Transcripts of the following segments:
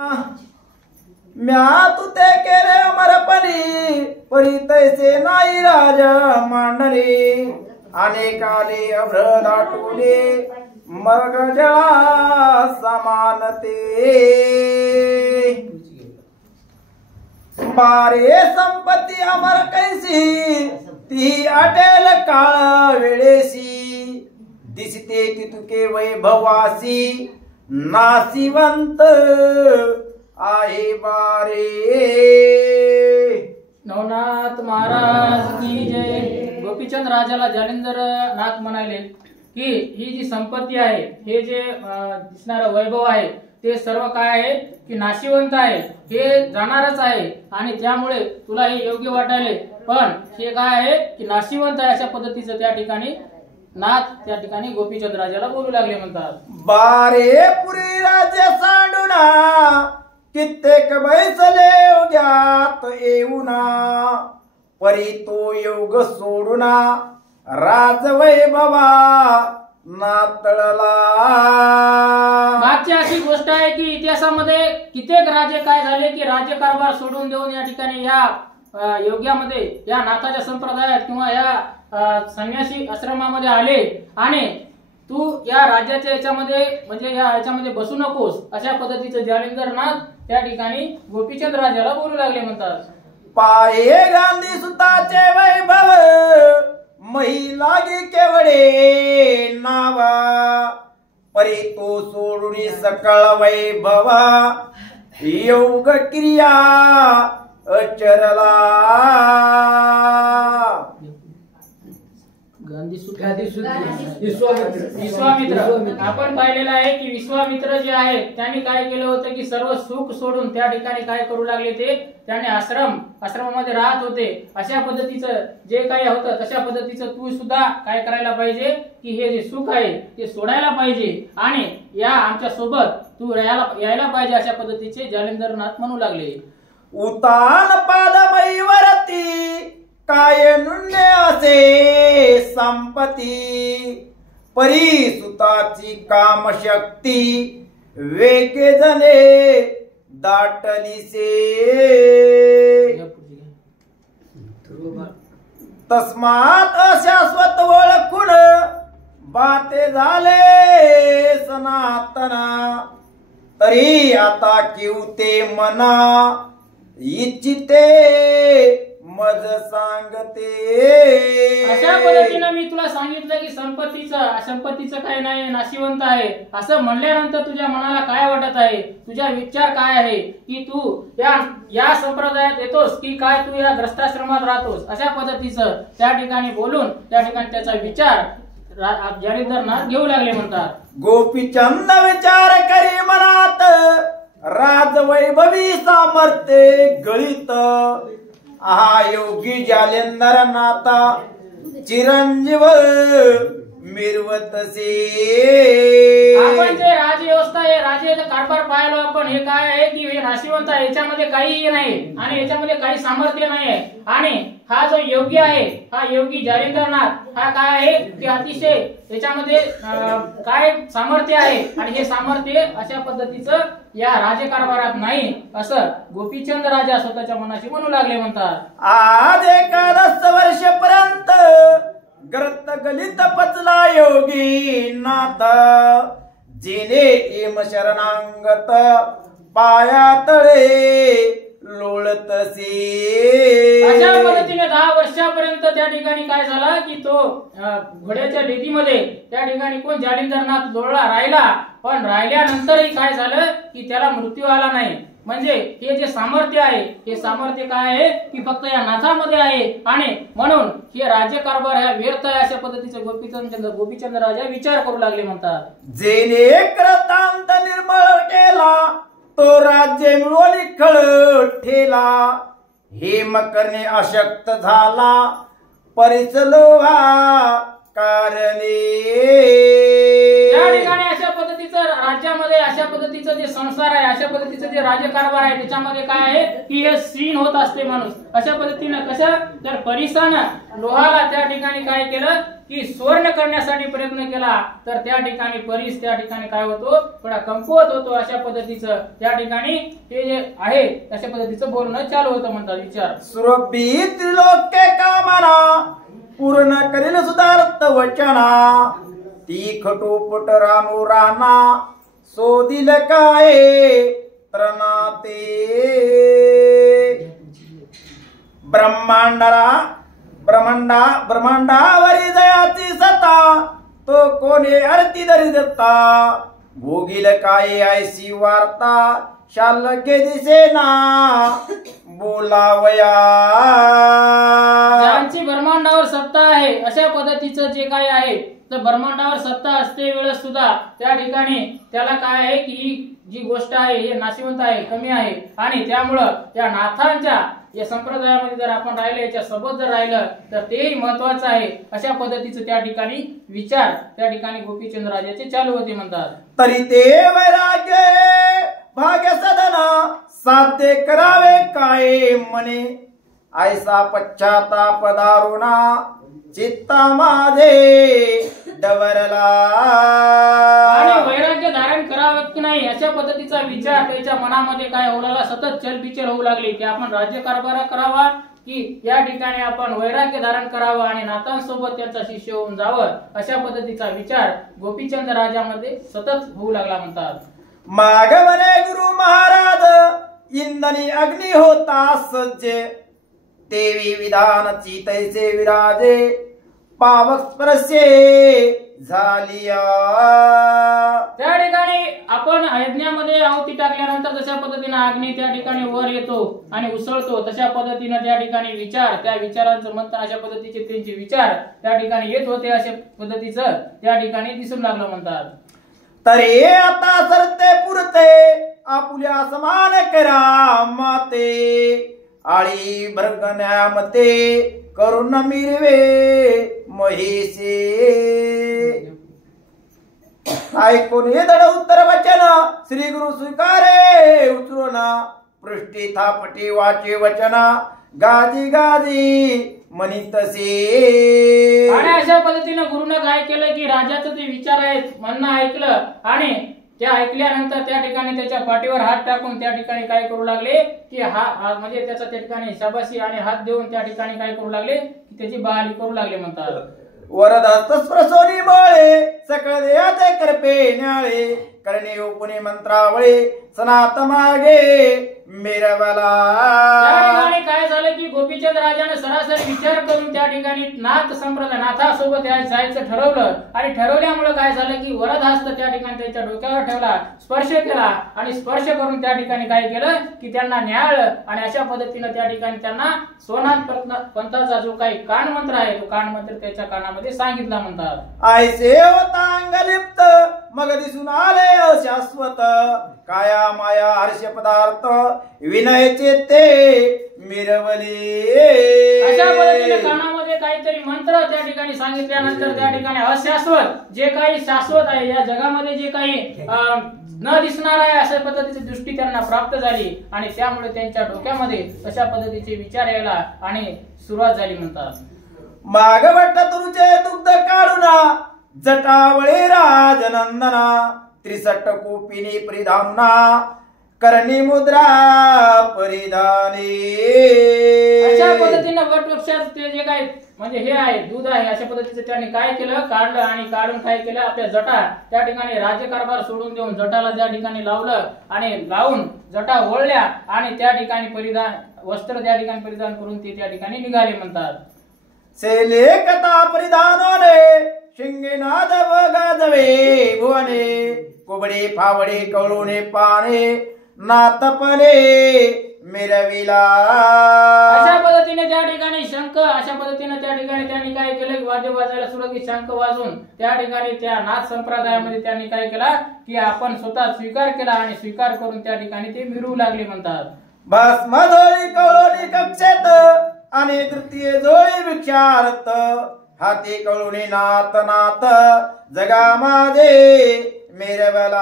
म्या तू ते केले अमरपणी परी तैसे नाही राज मांडणे अनेकाले अभ्र दाटुले मग जळा समानते बारे संपत्ती अमर कैसी ती अटेल काळ वेळेसी दिसते ती तुके वैभवासी नासिवंत आहे बारे। नवनाथ महाराज की जय। गोपीचंद राजाला जालिंदर नाथ म्हणाले की ही जी संपत्ती आहे, हे जे दिसणारं वैभव आहे ते सर्व काय आहे की नाशिवंत आहे, हे जाणारच आहे आणि त्यामुळे तुला हे योग्य वाटायले, पण हे काय आहे की नाशिवंत आहे अशा पद्धतीचं त्या ठिकाणी नाथ त्या ठिकाणी गोपीचंद राजाला बोलू लागले म्हणतात। बारे पुरी राज्य सांडुना कित्येक बैसले योग्यात येऊना परी तो योग सोडूना राजवैभवा नातळला। मागची अशी गोष्ट आहे की इतिहासामध्ये कित्येक राजे काय झाले की राज्यकारभार सोडून देऊन या ठिकाणी या योग्यामध्ये या नाथाच्या संप्रदायात किंवा या संन्यासी आश्रमामध्ये आले आणि तू या राज्याच्या याच्यामध्ये म्हणजे या याच्यामध्ये बसू नकोस अशा पद्धतीचं जालिंदर नाथ त्या ठिकाणी गोपीचंद राजाला बोलू लागले म्हणतात। पाये गांधी सुताचे वैभव महिलागी केवडे नावा परी तो सोडून सकळ वैभव योग क्रिया अचरला। विश्वामित्र आपण पाहिलेलं आहे की विश्वामित्र जे आहे त्यांनी काय केलं होतं की सर्व सुख सोडून त्या ठिकाणी काय करू लागले, ते त्याने आश्रमामध्ये राहत होते। अशा पद्धतीचं जे काही होतं तशा पद्धतीचं तू सुद्धा काय करायला पाहिजे की हे जे सुख आहे ते सोडायला पाहिजे आणि या आमच्या सोबत तू यायला पाहिजे अशा पद्धतीचे जालिंदर नाथ म्हणू लागले। उतान पादमयीवरती काय नुण्य असे संपत्ती परी सुताची कामशक्ती वेगे जने दाटलीसे तस्मात अशाश्वत ओळखून बाते झाले सनातना तरी आता किवते मना इच्छिते मज सांगते। अशा पद्धतीने मी तुला सांगितलं की संपत्तीचं काही नाही, नाशिवंत आहे असं म्हणल्यानंतर तुझ्या मनाला काय वाटत आहे, तुझा विचार काय आहे की तू या संप्रदायात येतोस की काय तू या ग्रस्ताश्रमात राहतोस अशा पद्धतीचं त्या ठिकाणी बोलून त्या ठिकाणी त्याचा विचार जालिंदर नाथ घेऊ लागले म्हणतात। गोपीचंद विचार करी मनात राजवैभवी सामर्थ्य गळित आहा योगी जालिंदर नाथा चिरंजीव मिरवतसे। आपण जे राजव्यवस्था आहे राज्याचा कारभार पाहिलो आपण, हे काय आहे की हे नाशिवंत आहे, याच्यामध्ये काही नाही आणि याच्यामध्ये काही सामर्थ्य नाही आहे आणि हा जो योगी आहे हा योगी जालिंदर नाथ हा काय आहे की अतिशय याच्यामध्ये काय सामर्थ्य आहे आणि हे सामर्थ्य अशा पद्धतीचं या राज्यकारभारात नाही असं गोपीचंद राजा स्वतःच्या मनाशी म्हणू लागले म्हणतात। आज एकादश वर्षपर्यंत गर्त गलित पचला योगी नाथ जिने एम शरणांगत पाया तळे लोळतसे। अशा पद्धतीने 10 वर्षापर्यंत त्या ठिकाणी काय झाला की तो घोड्याच्या रेतीमध्ये त्या ठिकाणी कोण जालिंदर नाथ लोळला राहिला, पण राहिल्यानंतरही काय झालं की त्याला मृत्यू आला नाही। म्हणजे हे जे सामर्थ्य आहे हे सामर्थ्य काय आहे की फक्त या नाथामध्ये आहे आणि म्हणून हे राज्यकारभार हा व्यर्थ आहे अशा पद्धतीचे गोपीचंद राजा विचार करू लागले म्हणतात। जेने कृतांत निर्मळ केला तो राज्य मिळवून खळ ठेला हेम करणे अशक्त झाला परिचलोहा कारणे। त्या ठिकाणी अशा पद्धतीचं राज्यामध्ये अशा पद्धतीचं जे संसार आहे अशा पद्धतीचं जे राज्यकारभार आहे त्याच्यामध्ये काय आहे की हे सीन होत असते माणूस अशा पद्धतीने कसं तर परिसानं लोहाला त्या ठिकाणी काय केलं की सुवर्ण करण्यासाठी प्रयत्न केला तर त्या ठिकाणी परीस त्या ठिकाणी काय होतो, थोडा कमकुवत होतो. अशा पद्धतीचं त्या ठिकाणी हे जे आहे अशा पद्धतीचं बोलणं चालू होतं म्हणतात. विचार सुरभी त्रिलोक्य कामना पूर्ण करील सुधारत वचना ती खटोपट रानू राणा सोदिल काय त्रनाते ब्रह्मांडावरी जयाची सता तो कोणी आरती धरी दत्ता भोगील काय ऐसी वार्ता शालके दिसेना बोलावया. ज्यांची ब्रह्मांडावर सत्ता आहे अशा पद्धतीचं जे काय आहे तर ब्रह्मांडावर सत्ता असते वेळेस सुद्धा त्या ठिकाणी त्याला काय आहे की ही जी गोष्ट आहे हे नाशिवंत आहे, कमी आहे. आणि त्यामुळं त्या नाथांच्या या संप्रदायामध्ये जर आपण राहिलं, याच्या सोबत जर राहिलं तर तेही महत्वाचं आहे. अशा पद्धतीचं त्या ठिकाणी विचार त्या ठिकाणी गोपीचंद राजाचे चालू होते म्हणतात. तरी ते वैराग्य भाग्य सदना साध्य करावे काय म्हणे ऐसा पश्चाताप दारुणा चित्ता माझे डवरला. आणि वैराग्य धारण करावं की नाही अशा पद्धतीचा विचार त्याच्या मनामध्ये काय होऊ लागला, सतत चलबिचल होऊ लागली की आपण राज्य कारभार करावा की या ठिकाणी आपण वैराग्य धारण करावं आणि नाथांसोबत त्यांचा शिष्य होऊन जावं. अशा पद्धतीचा विचार गोपीचंद राजामध्ये सतत होऊ लागला म्हणतात. मागवने गुरु महाराज इंदनी अग्नी होता सज्जे तेवी विधान चितैसे विराजे पावक स्पर्शे झालिया. त्या ठिकाणी आपण यज्ञामध्ये आहुती टाकल्यानंतर जशा पद्धतीने अग्नी त्या ठिकाणी वर येतो आणि उसळतो तशा पद्धतीने त्या ठिकाणी विचार, त्या विचारांचं मंथन अशा पद्धतीचे त्यांचे विचार त्या ठिकाणी येत होते. अशा पद्धतीचं त्या ठिकाणी दिसून लागलं म्हणतात. तरी आता सरते पुरते आपुल्या समान करा माते आळी भरगण्यामते करुण मिरवे महिषे. ऐकून हे दड उत्तर वचन श्री गुरु स्वीकारे उतरून पृष्ठी थापटी वाचे वचन गाजी गाजी म्हणितसे. आणि अशा पद्धतीने गुरुनं काय केलं की राजाचं ते विचार आहेत म्हणणं ऐकलं आणि त्या ऐकल्यानंतर त्या ठिकाणी त्याच्या पाठीवर हात टाकून त्या ठिकाणी काय करू लागले की हा म्हणजे त्याचा त्या ठिकाणी शाबासी आणि हात देऊन त्या ठिकाणी काय करू लागले की त्याची बहाली करू लागले म्हणतात. वरदहस्त स्प्रसोनी बळे सकळ देयाचे करपे न्याळे करणे उपने मंत्रावळे सनात मागे मिरवला. काय झालं की गोपीचंद राजाने सरासरी विचार करून त्या ठिकाणी नाथ संप्रदाय नाथासोबत जायचं ठरवलं आणि ठरवल्यामुळे काय झालं की वरदहस्त त्या ठिकाणी त्याच्या डोक्यावर ठेवला, स्पर्श केला आणि स्पर्श करून त्या ठिकाणी काय केलं की त्यांना न्याळलं आणि अशा पद्धतीने त्या ठिकाणी त्यांना सोनाथ पंथाचा जो काही कान मंत्र आहे तो कान मंत्र त्याच्या कानामध्ये सांगितला म्हणतात. ऐसे होतांग लिप्त मग दिसून आले अशाश्वत काया माया हर्ष पदार्थ विनय चेते मिरवले. अशा पद्धतीने कानामध्ये काहीतरी मंत्र त्या ठिकाणी सांगितल्यानंतर त्या ठिकाणी अशाश्वत जे काही शाश्वत आहे या जगामध्ये जे काही न दिसणार आहे अशा पद्धतीची दृष्टी त्यांना प्राप्त झाली आणि त्यामुळे त्यांच्या डोक्यामध्ये अशा पद्धतीचे विचार यायला आणि सुरुवात झाली म्हणतात. मागवट तुरुचे दुग्ध काढूना जटावळे राजनंदना त्रिसट कोपिनी परिधाना करणी मुद्रा परिधाने. अशा पद्धतीने वटवृक्षात ते जे काय म्हणजे हे आहे दूध आहे अशा पद्धतीचं त्यांनी काय केलं काढलं आणि काढून काय केलं आपल्या जटा त्या ठिकाणी राज्यकारभार सोडून देऊन जटाला त्या ठिकाणी लावलं आणि लावून जटा ओळल्या आणि त्या ठिकाणी परिधान वस्त्र त्या ठिकाणी परिधान करून ते त्या ठिकाणी निघाले म्हणतात. सेले कथा परिधानोने शिंगे नादव गाजवे भुवने कुबडे फावडे कवळूने पाने नातपले मिरविला. अशा पद्धतीने त्या ठिकाणी शंख अशा पद्धतीने त्या ठिकाणी त्यांनी काय केलं वाद्य वाजायला सुरुवात की शंख वाजून त्या ठिकाणी त्या नाथ संप्रदायामध्ये त्यांनी काय केला की आपण स्वतः स्वीकार केला आणि स्वीकार करून त्या ठिकाणी ते मिरवू लागले म्हणतात. भस्म जोळी कवळोनी कक्षेत आणि तृतीय जोळी विचारत हाती कळूने नाथ नाथ जगा माझे मेरे बला.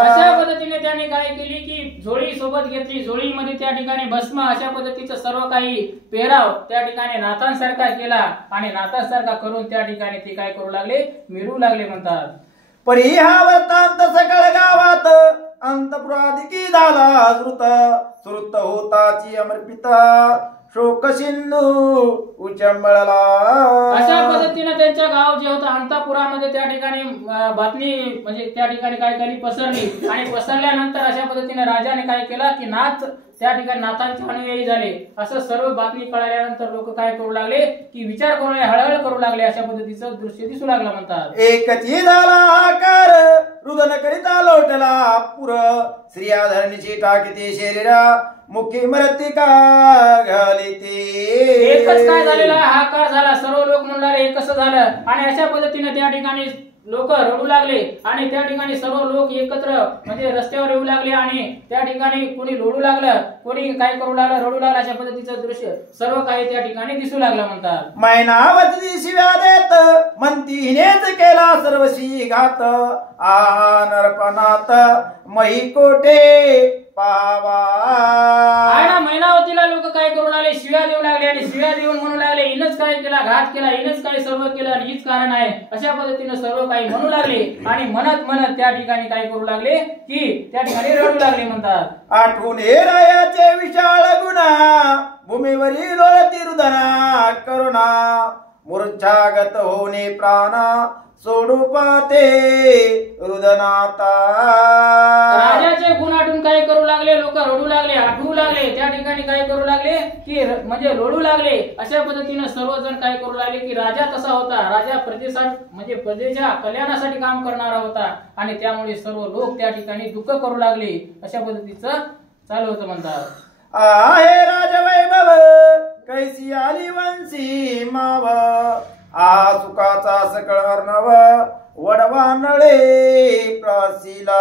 अशा पद्धतीने त्याने काय केली की झोळी सोबत घेतली, झोळीमध्ये त्या ठिकाणी भस्म अशा पद्धतीचं सर्व काही पेहराव त्या ठिकाणी नाथांसारखा केला आणि नाथांसारखा करून त्या ठिकाणी ते काय करू लागले, मिळू लागले म्हणतात. परी हा वृत्तांत सकळ गावात अंतपुराधिकी झाला श्रुत. श्रुत होताची अमर्पिता शोक सिंधू उचंबळला. अशा पद्धतीने त्यांच्या गाव जे होतं अंतपुरामध्ये त्या ठिकाणी बातमी म्हणजे त्या ठिकाणी काय केली, पसरली आणि पसरल्यानंतर अशा पद्धतीने राजाने काय केला की नाथ त्या ठिकाणी नाथांचे अनुयायी झाले असं सर्व बातमी कळाल्यानंतर लोक काय करू लागले की विचार करू लागले, हळहळ करू लागले. अशा पद्धतीचं दृश्य दिसू लागलं म्हणतात. एकची झाला आकार रुदन करिता लोटला पुर. स्त्रिया धरणीची टाकते शरीरा मुखी मृतिका घाली ते. एकच काय झालेला हाकार झाला, सर्व लोक म्हणणारे एक कसं झालं आणि अशा पद्धतीने त्या ठिकाणी लोक रडू लागले आणि त्या ठिकाणी सर्व लोक एकत्र म्हणजे रस्त्यावर येऊ लागले आणि त्या ठिकाणी कोणी लोडू लागलं, कोणी काय करू लागलं, रडू लागलं. अशा पद्धतीचं दृश्य सर्व काही त्या ठिकाणी दिसू लागलं म्हणतात. मैना वचनी शिव्या देत म्हणती हिनेच केला सर्वशी घात. आ नरपणात मही कोठे पावा. आणि मैनावतीला लोक काय करू लागले, शिव्या देऊ लागले आणि शिव्या देऊन म्हणू लागले हिनच काय केला, घात केला, हिनच काय सर्व केलं आणि हीच कारण आहे. अशा पद्धतीने सर्व काही म्हणू लागले आणि म्हणत म्हणत त्या ठिकाणी काय करू लागले की त्या ठिकाणी रडू लागले म्हणतात. आठवून हे रायाचे विशाळ गुन्हा भूमीवरील लोळती रुदना करुणा. मूर्छागत होणे प्राणा सोडू पाते रुदनाता. राजाचे गुण आठवून काय करू लागले, लोक रडू लागले, आठवू लागले, त्या ठिकाणी काय करू लागले की म्हणजे लोळू लागले. अशा पद्धतीने सर्वजण काय करू लागले की राजा कसा होता, राजा प्रजेसाठी म्हणजे प्रजेच्या कल्याणासाठी काम करणारा होता आणि त्यामुळे सर्व लोक त्या ठिकाणी दुःख करू लागले. अशा पद्धतीचं चालू होतं म्हणतात. आहे राजवैभव कैसी आली वंशी माव. आ सुखाचा सकळ अर्णव वडवा नळे प्रासीला.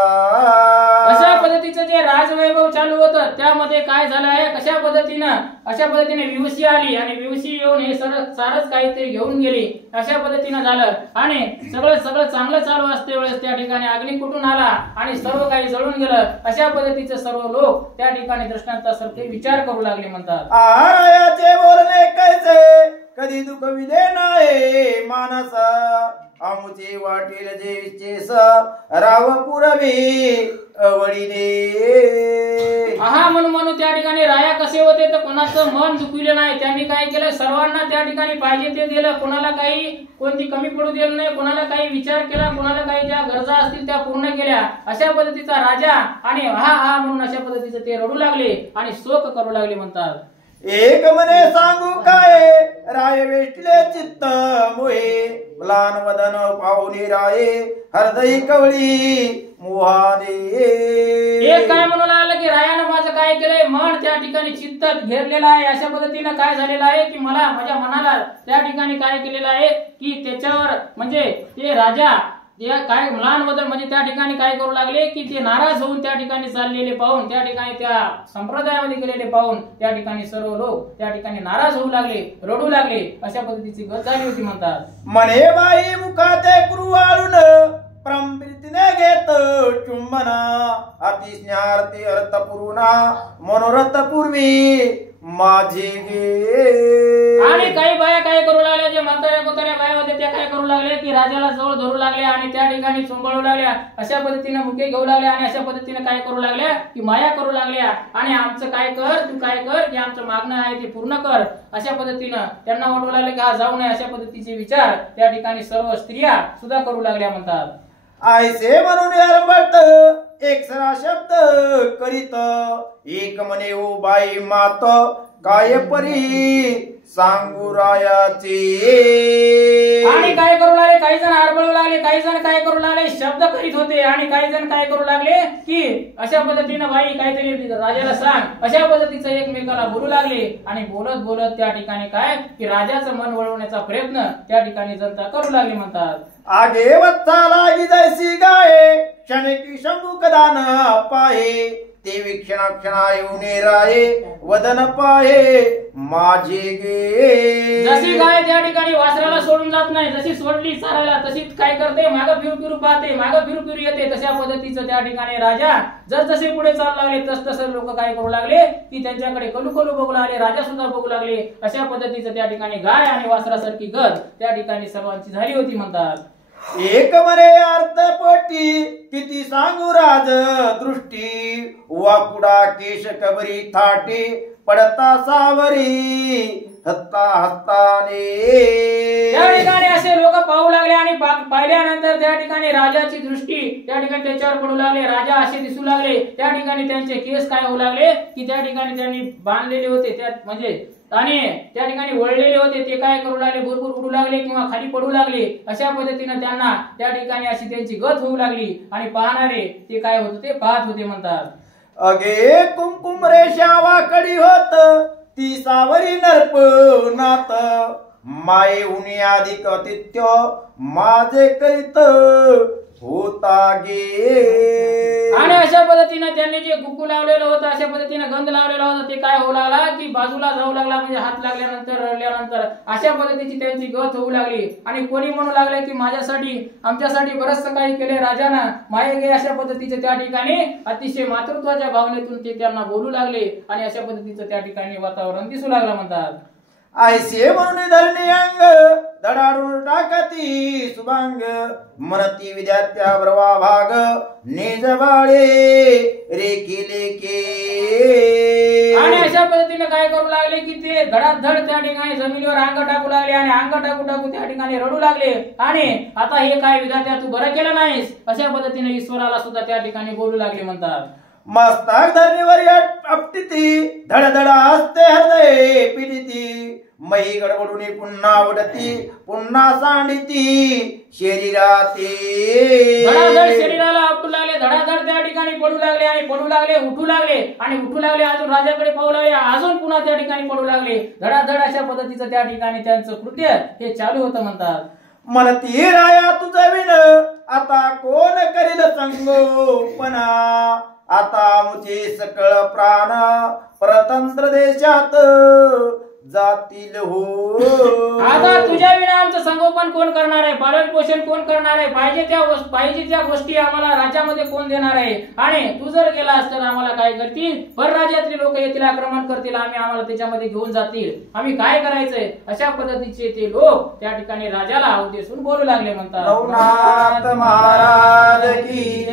अशा पद्धतीचं जे राजवैभव चालू होतं त्यामध्ये काय झालं आहे, कशा पद्धतीनं अशा पद्धतीने विवशी आली आणि विवशी येऊन हे सारच काहीतरी घेऊन गेली. अशा पद्धतीनं झालं आणि सगळं चांगलं चालू असते वेळेस त्या ठिकाणी अग्नी कुठून आला आणि सर्व काही जळून गेलं. अशा पद्धतीचे सर्व लोक त्या ठिकाणी दृष्टांतासारखे विचार करू लागले म्हणतात. आरायाचे बोलणे कैसे कधी दुखविले नाही मानस. आमुचे वाटेल जे विचेस राव पुरवी अवडीने. हा म्हणून त्या ठिकाणी राया कसे होते तर कोणाचं मन दुखविलं नाही. त्यांनी काय केलं, सर्वांना त्या ठिकाणी पाहिजे ते दिलं, कोणाला काही कोणती कमी पडू दिलं नाही, कोणाला काही विचार केला, कोणाला काही ज्या गरजा असतील त्या पूर्ण केल्या. अशा पद्धतीचा राजा आणि हा म्हणून अशा पद्धतीचं ते रडू लागले आणि शोक करू लागले म्हणतात. एक मने सांगू काय राय वेटले चित्त मोहे. म्लान वदन पाहुणे राये हृदय कवळी मोहाने. एक काय म्हणू लागलं की रायानं माझं काय केलंय, मन त्या ठिकाणी चित्त घेरलेलं आहे. अशा पद्धतीनं काय झालेलं आहे की मला माझ्या मनाला त्या ठिकाणी काय केलेलं आहे की त्याच्यावर म्हणजे ते राजा काय म्लान वदन म्हणजे त्या ठिकाणी काय करू लागले की ते नाराज होऊन त्या ठिकाणी चाललेले पाहून, त्या ठिकाणी त्या संप्रदायामध्ये गेलेले पाहून त्या ठिकाणी सर्व लोक त्या ठिकाणी नाराज होऊ लागले, रडू लागले. अशा पद्धतीची गत झाली होती म्हणतात. मने बाई मुखाते कुरुवाळून प्रमप्रीतीने घेत चुंबना. अति स्नेहार्थी अर्थपूर्णा मनोरथ पूर्वी माझे गे. आणि काही बाया काय करू लागल्या, जे म्हाताऱ्या बाया होत्या त्या काय करू लागल्या की राजाला जवळ धरू लागल्या आणि त्या ठिकाणी चुंबळू लागल्या. अशा पद्धतीने मुके घेऊ लागल्या आणि अशा पद्धतीने काय करू लागल्या की माया करू लागल्या आणि आमचं काय कर, तू काय कर की आमचं मागणं आहे ते पूर्ण कर. अशा पद्धतीनं त्यांना वाटू लागले की हा जाऊ नये. अशा पद्धतीचे विचार त्या ठिकाणी सर्व स्त्रिया सुद्धा करू लागल्या म्हणतात. आयसे म्हणून अर्भट एक सरा शब्द करीत. एक म्हणे ओ बाई मात काय परी सांगू रायाचे. आणि काय करू लागले, काही जण आरबळू लागले, काही जण काय करू लागले शब्द करीत होते आणि काही जण काय करू लागले की अशा पद्धतीनं बाई काहीतरी राजाला सांग. अशा पद्धतीचं एकमेकाला बोलू लागले आणि बोलत बोलत त्या ठिकाणी काय की राजाचं मन वळवण्याचा प्रयत्न त्या ठिकाणी जनता करू लागली म्हणतात. आगे वत्सा लागी जैसी गाये क्षणिकी शंभुक दान पाहे. ते विक्षणा क्षणा येऊन राये वदन पाहे माझे गे. जशी गाय त्या ठिकाणी वासराला सोडून जात नाही, जशी सोडली चारायला तशीच काय करते, मागं फिरू फिरू पाहते, मागं फिरू फिरू येते. तशा पद्धतीचं त्या ठिकाणी राजा जसे पुढे चालू लागले तसतसे लोक काय करू लागले की त्यांच्याकडे कलू कलू बघू लागले, राजा सुद्धा बघू लागले. अशा पद्धतीचं त्या ठिकाणी गाय आणि वासरासारखी गत त्या ठिकाणी सर्वांची झाली होती म्हणतात. एक मरे अर्थपोटी किती सांगू राज दृष्टी वाकुडा केश कबरी थाटे पडता सावरी हत्ता हत्ताने. त्या ठिकाणी असे लोक पाहू लागले आणि पाहिल्यानंतर त्या ठिकाणी राजाची दृष्टी त्या ठिकाणी त्याच्यावर पडू लागले. राजा असे दिसू लागले. त्या ठिकाणी त्यांचे केस काय होऊ लागले की त्या ठिकाणी त्यांनी बांधलेले होते त्यात म्हणजे आणि त्या ठिकाणी वळलेले होते ते काय करू लागले, भरपूर उडू लागले किंवा खाली पडू लागले. अशा पद्धतीने त्यांना त्या ठिकाणी अशी त्यांची गत होऊ लागली आणि पाहणारे ते काय होत ते पाहत होते म्हणतात. अगे कुमकुम रेषा वाकडी होत ती सावरी नरप नात माये उनी अधिक तिथ्य माझे करीत होता गे. आणि अशा पद्धतीने त्यांनी जे कुकू लावलेलं होतं, अशा पद्धतीने गंध लावलेला होता ते काय होऊ लागला की बाजूला जाऊ लागला, म्हणजे हात लागल्यानंतर रडल्यानंतर अशा पद्धतीची त्यांची गत होऊ लागली. आणि कोणी म्हणू लागले की माझ्यासाठी आमच्यासाठी बरंचसं काही केले राजानं माये गे. अशा पद्धतीचे त्या ठिकाणी अतिशय मातृत्वाच्या भावनेतून ते त्यांना बोलू लागले आणि अशा पद्धतीचं त्या ठिकाणी वातावरण दिसू लागलं म्हणतात. ऐसे म्हणून धरणी अंग दडाडून टाकती सुभांग मनती विद्यार्थ्या ब्रवा भाग निज बाळे रेखी लेके. आणि अशा पद्धतीने काय करू लागले की ते धडाधड त्या ठिकाणी जमिनीवर अंग टाकू लागले आणि अंग टाकू टाकू त्या ठिकाणी रडू लागले. आणि आता हे काय विधात्या तू बरं केलं नाहीस अशा पद्धतीने ईश्वराला सुद्धा त्या ठिकाणी बोलू लागले म्हणतात. मस्तक धरणीवर आपटिती धडधड हसते हृदय पिडिती मही गडबडून पुन्हा उडती पुन्हा सांडिती शरीराते. धडाधड शरीराला आपटू लागले, धडाधड त्या ठिकाणी पडू लागले आणि पडू लागले उठू लागले आणि उठू लागले अजून राजाकडे पाहू लागले अजून पुन्हा त्या ठिकाणी पडू लागले. धडाधड अशा पद्धतीचं त्या ठिकाणी त्यांचं कृत्य हे चालू होतं म्हणतात. म्हणती राया तुझं विण आता कोण करील संगोपना आता मुचे सकळ प्राण परतंत्र देशात जातील हो. आता तुझ्या विना आमचं संगोपन कोण करणार आहे, पालन पोषण कोण करणार आहे, पाहिजे त्या गोष्टी आम्हाला राज्यामध्ये कोण देणार आहे. आणि तू जर गेलास तर आम्हाला काय करतील, परराज्यातले लोक येतील आक्रमण करतील, आम्हाला त्याच्यामध्ये घेऊन जातील, आम्ही काय करायचंय. अशा पद्धतीचे ते लोक त्या ठिकाणी राजाला उद्देशून बोलू लागले म्हणतात. नवनाथ महाराज की